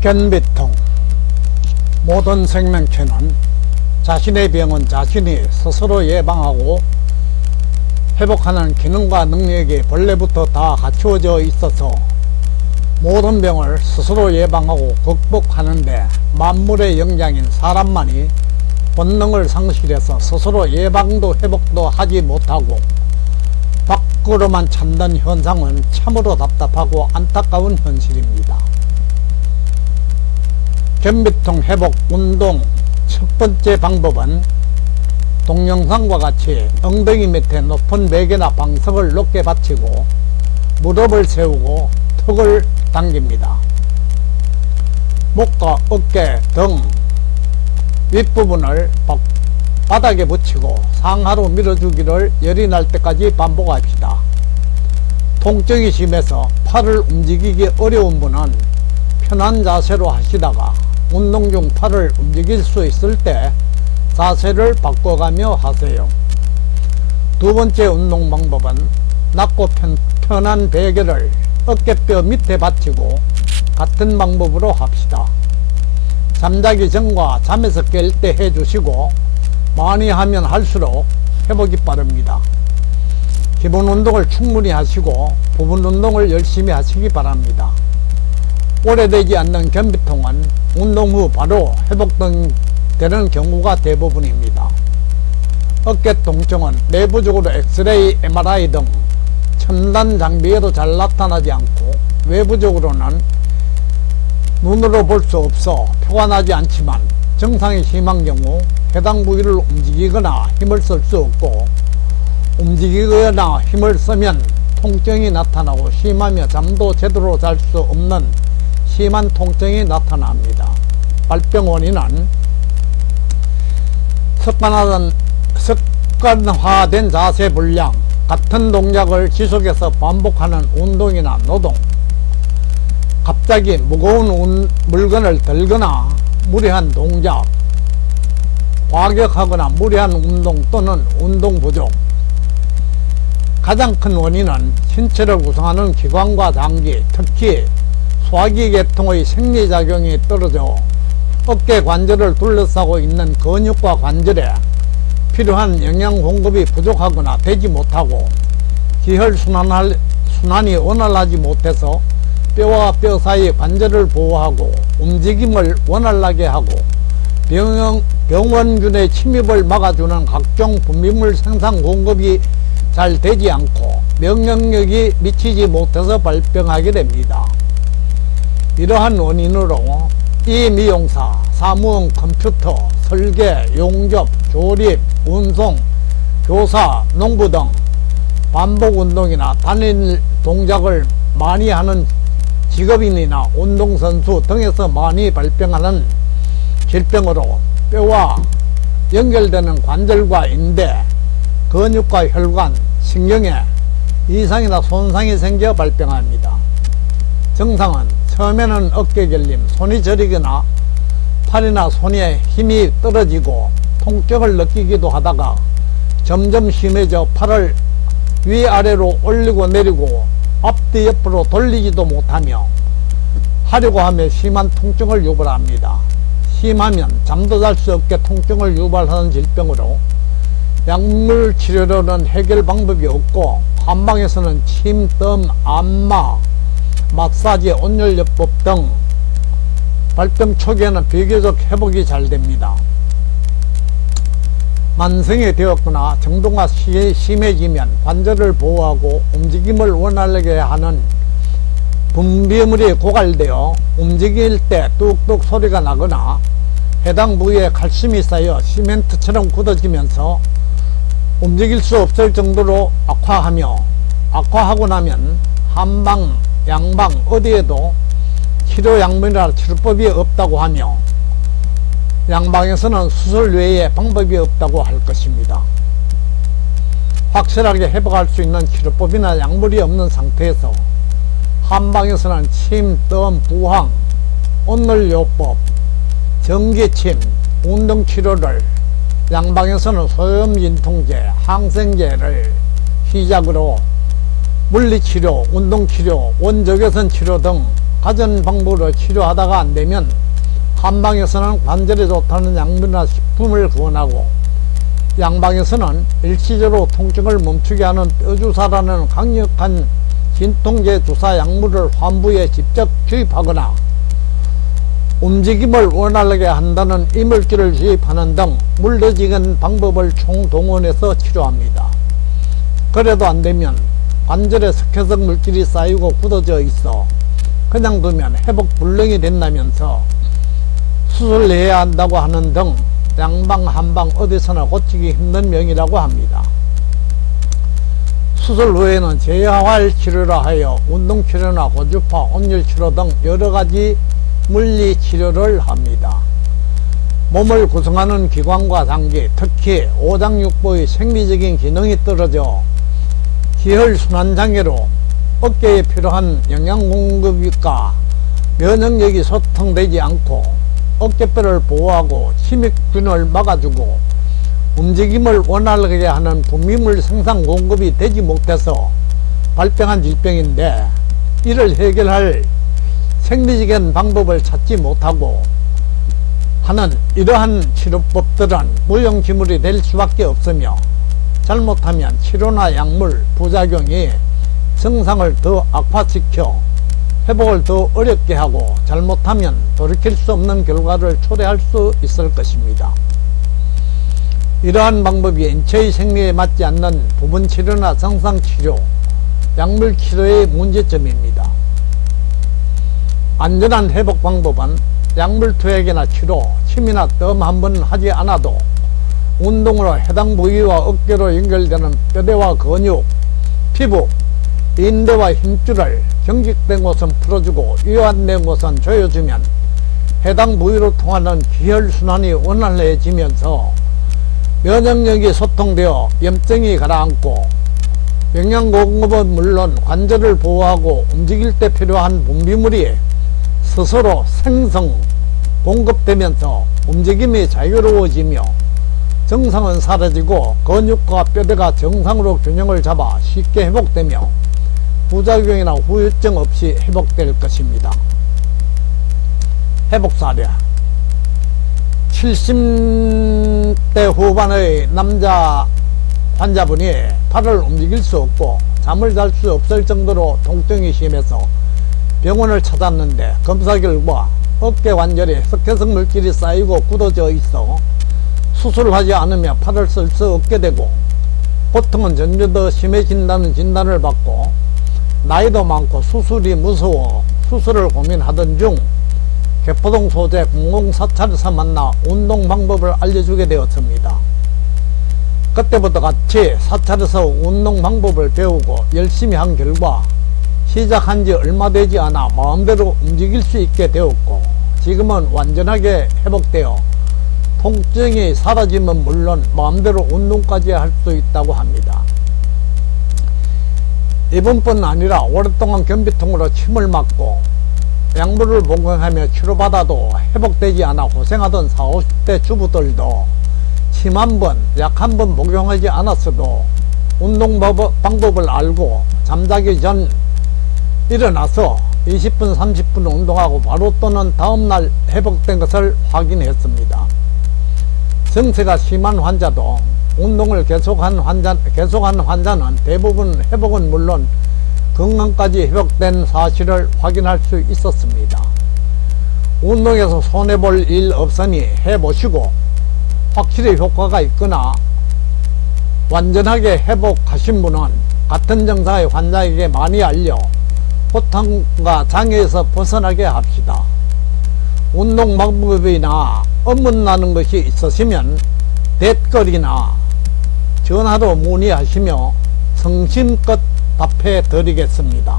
견비통. 모든 생명체는 자신의 병은 자신이 스스로 예방하고 회복하는 기능과 능력이 본래부터 다 갖추어져 있어서 모든 병을 스스로 예방하고 극복하는데 만물의 영장인 사람만이 본능을 상실해서 스스로 예방도 회복도 하지 못하고 밖으로만 찬다는 현상은 참으로 답답하고 안타까운 현실입니다. 견비통 회복 운동 첫 번째 방법은 동영상과 같이 엉덩이 밑에 높은 베개나 방석을 높게 받치고 무릎을 세우고 턱을 당깁니다. 목과 어깨 등 윗부분을 바닥에 붙이고 상하로 밀어주기를 열이 날 때까지 반복합시다. 통증이 심해서 팔을 움직이기 어려운 분은 편한 자세로 하시다가 운동 중 팔을 움직일 수 있을 때 자세를 바꿔가며 하세요. 두 번째 운동 방법은 낮고 편한 베개를 어깨뼈 밑에 받치고 같은 방법으로 합시다. 잠자기 전과 잠에서 깰 때 해주시고 많이 하면 할수록 회복이 빠릅니다. 기본 운동을 충분히 하시고 부분 운동을 열심히 하시기 바랍니다. 오래되지 않는 견비통은 운동 후 바로 회복되는 경우가 대부분입니다. 어깨 통증은 내부적으로 엑스레이, MRI 등 첨단 장비에도 잘 나타나지 않고 외부적으로는 눈으로 볼 수 없어 표가 나지 않지만 증상이 심한 경우 해당 부위를 움직이거나 힘을 쓸 수 없고 움직이거나 힘을 쓰면 통증이 나타나고 심하며 잠도 제대로 잘 수 없는 심한 통증이 나타납니다. 발병 원인은 습관화된 자세 불량, 같은 동작을 지속해서 반복하는 운동이나 노동, 갑자기 무거운 물건을 들거나 무리한 동작, 과격하거나 무리한 운동 또는 운동 부족. 가장 큰 원인은 신체를 구성하는 기관과 장기, 특히 소화기 계통의 생리작용이 떨어져 어깨 관절을 둘러싸고 있는 근육과 관절에 필요한 영양 공급이 부족하거나 되지 못하고 기혈순환이 원활하지 못해서 뼈와 뼈 사이 관절을 보호하고 움직임을 원활하게 하고 병원균의 침입을 막아주는 각종 분비물 생산 공급이 잘 되지 않고 면역력이 미치지 못해서 발병하게 됩니다. 이러한 원인으로 이 미용사, 사무원, 컴퓨터, 설계, 용접, 조립, 운송, 교사, 농부 등 반복 운동이나 단일 동작을 많이 하는 직업인이나 운동선수 등에서 많이 발병하는 질병으로 뼈와 연결되는 관절과 인대, 근육과 혈관, 신경에 이상이나 손상이 생겨 발병합니다. 증상은 처음에는 어깨 결림, 손이 저리거나 팔이나 손에 힘이 떨어지고 통증을 느끼기도 하다가 점점 심해져 팔을 위아래로 올리고 내리고 앞뒤 옆으로 돌리지도 못하며 하려고 하며 심한 통증을 유발합니다. 심하면 잠도 잘 수 없게 통증을 유발하는 질병으로 약물 치료로는 해결 방법이 없고 한방에서는 침, 뜸, 안마, 마사지, 온열요법 등 발병 초기에는 비교적 회복이 잘 됩니다. 만성이 되었거나 정도가 심해지면 관절을 보호하고 움직임을 원활하게 하는 분비물이 고갈되어 움직일 때 뚝뚝 소리가 나거나 해당 부위에 칼슘이 쌓여 시멘트처럼 굳어지면서 움직일 수 없을 정도로 악화하고 나면 한방, 양방 어디에도 치료 약물이나 치료법이 없다고 하며 양방에서는 수술 외에 방법이 없다고 할 것입니다. 확실하게 회복할 수 있는 치료법이나 약물이 없는 상태에서 한방에서는 침, 뜸, 부항, 온열요법, 전기침, 운동치료를, 양방에서는 소염진통제, 항생제를 시작으로 물리치료, 운동치료, 원적외선 치료 등 가전 방법으로 치료하다가 안되면 한방에서는 관절에 좋다는 약물이나 식품을 권하고, 양방에서는 일시적으로 통증을 멈추게 하는 뼈주사라는 강력한 진통제 주사 약물을 환부에 직접 주입하거나, 움직임을 원활하게 한다는 이물질을 주입하는 등 물리적인 방법을 총동원해서 치료합니다. 그래도 안되면 관절에 석회성 물질이 쌓이고 굳어져 있어 그냥 두면 회복 불능이 된다면서 수술해야 한다고 하는 등 양방 한방 어디서나 고치기 힘든 병이라고 합니다. 수술 후에는 재활 치료라 하여 운동치료나 고주파, 온열치료 등 여러가지 물리치료를 합니다. 몸을 구성하는 기관과 장기, 특히 오장육부의 생리적인 기능이 떨어져 기혈순환장애로 어깨에 필요한 영양공급과 면역력이 소통되지 않고 어깨뼈를 보호하고 침입균을 막아주고 움직임을 원활하게 하는 분비물 생산 공급이 되지 못해서 발병한 질병인데, 이를 해결할 생리적인 방법을 찾지 못하고 하는 이러한 치료법들은 무용지물이 될 수밖에 없으며, 잘못하면 치료나 약물 부작용이 증상을 더 악화시켜 회복을 더 어렵게 하고, 잘못하면 돌이킬 수 없는 결과를 초래할 수 있을 것입니다. 이러한 방법이 인체의 생리에 맞지 않는 부분치료나 정상치료, 약물치료의 문제점입니다. 안전한 회복 방법은 약물 투약이나 치료, 침이나 뜸 한 번 하지 않아도 운동으로 해당 부위와 어깨로 연결되는 뼈대와 근육, 피부, 인대와 힘줄을 경직된 곳은 풀어주고 이완된 곳은 조여주면 해당 부위로 통하는 기혈순환이 원활해지면서 면역력이 소통되어 염증이 가라앉고, 영양 공급은 물론 관절을 보호하고 움직일 때 필요한 분비물이 스스로 생성, 공급되면서 움직임이 자유로워지며 증상은 사라지고 근육과 뼈대가 정상으로 균형을 잡아 쉽게 회복되며 부작용이나 후유증 없이 회복될 것입니다. 회복 사례: 70대 후반의 남자 환자분이 팔을 움직일 수 없고 잠을 잘 수 없을 정도로 통증이 심해서 병원을 찾았는데, 검사 결과 어깨 관절에 석회성 물질이 쌓이고 굳어져 있어 수술하지 않으면 팔을 쓸 수 없게 되고, 고통은 점점 더 심해진다는 진단을 받고, 나이도 많고 수술이 무서워 수술을 고민하던 중 개포동 소재 공공사찰에서 만나 운동 방법을 알려주게 되었습니다. 그때부터 같이 사찰에서 운동 방법을 배우고 열심히 한 결과 시작한 지 얼마 되지 않아 마음대로 움직일 수 있게 되었고, 지금은 완전하게 회복되어 통증이 사라지면 물론 마음대로 운동까지 할 수 있다고 합니다. 이분뿐 아니라 오랫동안 변비통으로 침을 맞고 약물을 복용하며 치료받아도 회복되지 않아 고생하던 40, 50대 주부들도 침 한 번, 약 한 번 복용하지 않았어도 운동 방법을 알고 잠자기 전 일어나서 20분, 30분 운동하고 바로 또는 다음날 회복된 것을 확인했습니다. 증세가 심한 환자도 운동을 계속한 환자는 대부분 회복은 물론 건강까지 회복된 사실을 확인할 수 있었습니다. 운동에서 손해볼 일 없으니 해보시고 확실히 효과가 있거나 완전하게 회복하신 분은 같은 증상의 환자에게 많이 알려 고통과 장애에서 벗어나게 합시다. 운동 방법이나 의문나는 것이 있으시면 댓글이나 전화로 문의하시며 성심껏 답해 드리겠습니다.